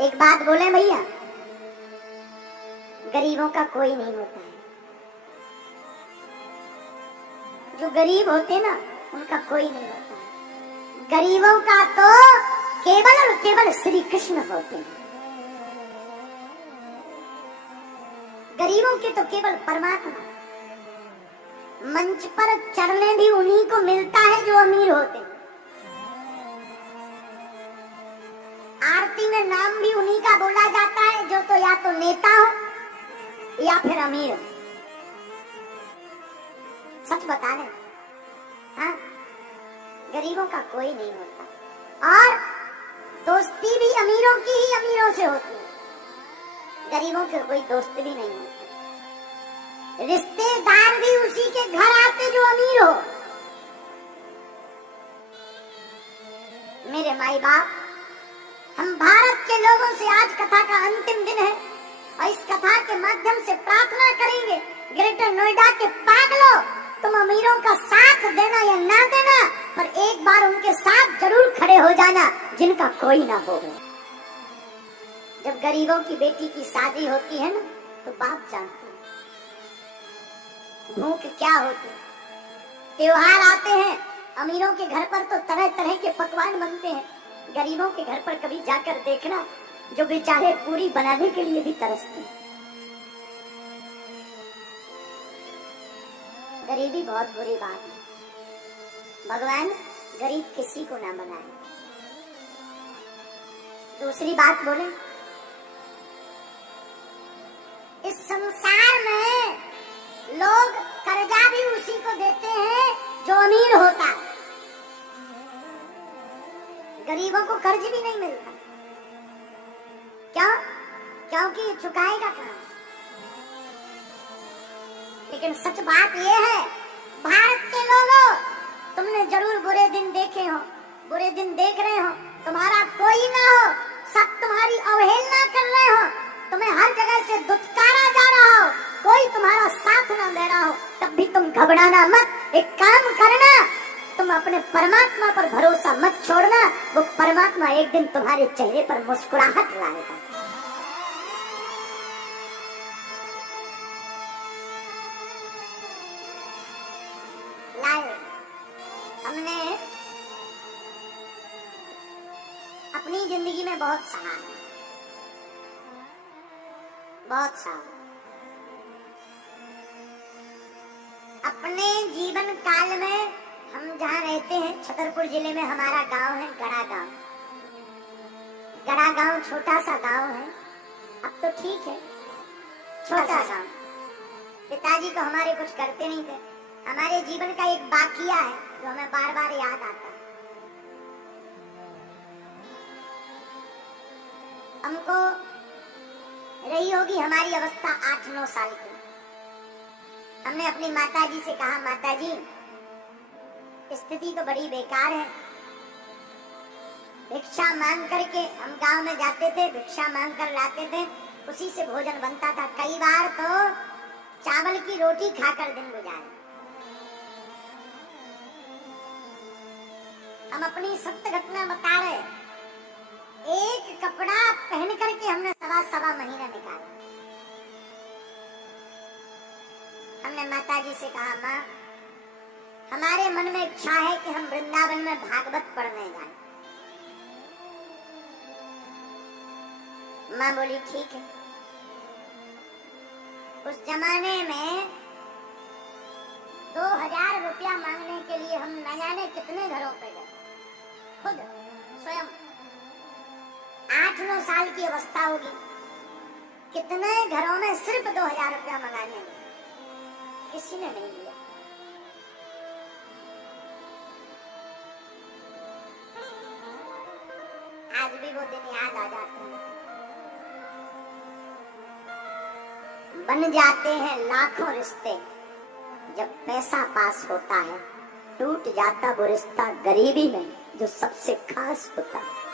एक बात बोले भैया, गरीबों का कोई नहीं होता है। जो गरीब होते ना उनका कोई नहीं होता है। गरीबों का तो केवल और केवल श्री कृष्ण होते हैं। गरीबों के तो केवल परमात्मा। मंच पर चढ़ने भी उन्हीं को मिलता है जो अमीर होते हैं। आरती में नाम भी उन्हीं का बोला जाता है जो तो या तो नेता हो या फिर अमीर हो। सच बता रहे, हाँ, गरीबों का कोई नहीं होता। और दोस्ती भी अमीरों की ही अमीरों से होती है। गरीबों के कोई दोस्त भी नहीं होते। रिश्तेदार भी उसी के घर आते जो अमीर हो। मेरे माई बाप, हम भारत के लोगों से आज कथा का अंतिम दिन है और इस कथा के माध्यम से प्रार्थना करेंगे, ग्रेटर नोएडा के पागलों, तुम अमीरों का साथ देना या ना देना, पर एक बार उनके साथ जरूर खड़े हो जाना जिनका कोई ना हो। जब गरीबों की बेटी की शादी होती है ना, तो बाप जानते हैं भूख क्या होती है। त्योहार आते हैं, अमीरों के घर पर तो तरह तरह के पकवान बनते हैं। गरीबों के घर पर कभी जाकर देखना, जो बेचारे पूरी बनाने के लिए भी तरसते हैं। गरीबी बहुत बुरी बात है। भगवान गरीब किसी को ना बनाए। दूसरी बात बोले, इस संसार में लोग कर्जा भी उसी को देते हैं जो अमीर होता है। गरीबों को कर्ज भी नहीं मिलता। क्यों? क्योंकि ये चुकाएगा कहां से। लेकिन सच बात ये है, भारत के लोगों, तुमने जरूर बुरे दिन देखे हो, बुरे दिन देख रहे हो। तुम्हारा कोई ना हो, सब तुम्हारी अवहेलना कर रहे हो, तुम्हें हर जगह से दुत्कारा जा रहा हो, कोई तुम्हारा साथ ना दे रहा हो, तब भी तुम घबराना मत। एक काम करना, तुम अपने परमात्मा पर भरोसा मत छोड़ना। वो परमात्मा एक दिन तुम्हारे चेहरे पर मुस्कुराहट लाएगा। हमने अपनी जिंदगी में बहुत सहा है, बहुत सहा। अपने जीवन काल में हम जहाँ रहते हैं, छतरपुर जिले में हमारा गांव है गड़ा गांव। गड़ा गांव छोटा सा गांव है, अब तो ठीक है, छोटा सा। पिताजी तो हमारे कुछ करते नहीं थे। हमारे जीवन का एक वाकया है जो हमें बार बार याद आता है। हमको रही होगी हमारी अवस्था 8-9 साल की। हमने अपनी माताजी से कहा, माताजी स्थिति तो बड़ी बेकार है। भिक्षा मांग करके हम गांव में जाते थे, भिक्षा मांग कर लाते थे, उसी से भोजन बनता था। कई बार तो चावल की रोटी खाकर दिन गुजारे। हम अपनी सत्य घटना बता रहे। एक कपड़ा पहन करके हमने सवा महीना निकाला। हमने माताजी से कहा, माँ, हमारे मन में इच्छा है कि हम वृंदावन में भागवत पढ़ने जाएं। माँ बोली ठीक है। उस जमाने में 2000 रुपया मांगने के लिए हम न जाने कितने घरों पे गए, खुद स्वयं। 8-9 साल की अवस्था होगी, कितने घरों में सिर्फ 2000 रुपया मंगाने में, किसी ने नहीं दिया। आज भी वो दिन याद आ जाते हैं। बन जाते हैं लाखों रिश्ते, जब पैसा पास होता है। टूट जाता वो रिश्ता गरीबी में जो सबसे खास होता है।